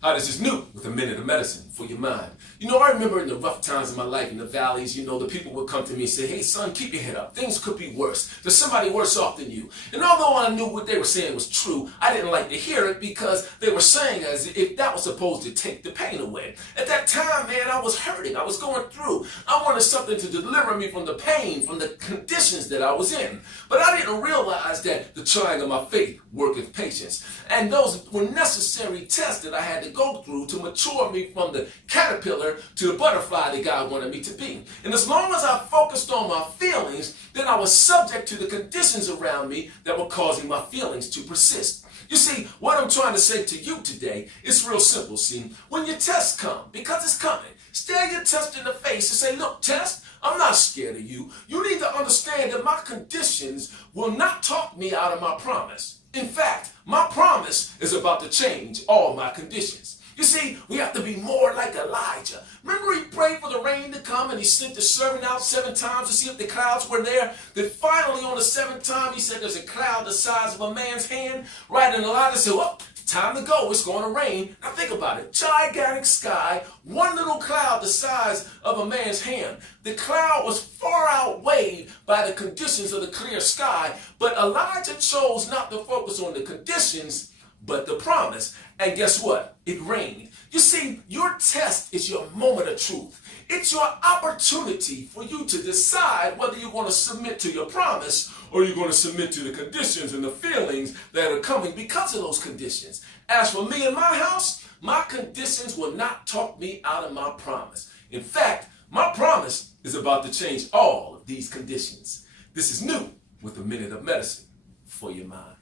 Hi, this is New with a minute of medicine for your mind. I remember in the rough times of my life, in the valleys, the people would come to me and say, hey son, keep your head up. Things could be worse. There's somebody worse off than you. And although I knew what they were saying was true, I didn't like to hear it because they were saying as if that was supposed to take the pain away. At that time, man, I was hurting. I was going through. I wanted something to deliver me from the pain, from the conditions that I was in. But I didn't realize that the trying of my faith worketh patience. And those were necessary tests that I had to go through to mature me from the caterpillar to the butterfly that God wanted me to be. And as long as I focused on my feelings, then I was subject to the conditions around me that were causing my feelings to persist. You see, what I'm trying to say to you today is real simple. See, when your test come, because it's coming, stare your test in the face and say, look, test, I'm not scared of you. You need to understand that my conditions will not talk me out of my promise. In fact, my promise is about to change all my conditions. You see, we have to be more like Elijah. Remember he prayed for the rain to come and he sent the servant out 7 times to see if the clouds were there. Then finally on the 7th time he said there's a cloud the size of a man's hand. Right, and Elijah said, well, time to go, it's going to rain. Now think about it, gigantic sky, one little cloud the size of a man's hand. The cloud was far outweighed by the conditions of the clear sky, but Elijah chose not to focus on the conditions, but the promise. And guess what? It rained. You see, your test is your moment of truth. It's your opportunity for you to decide whether you're going to submit to your promise or you're going to submit to the conditions and the feelings that are coming because of those conditions. As for me and my house, my conditions will not talk me out of my promise. In fact, my promise is about to change all of these conditions. This is New with a minute of medicine for your mind.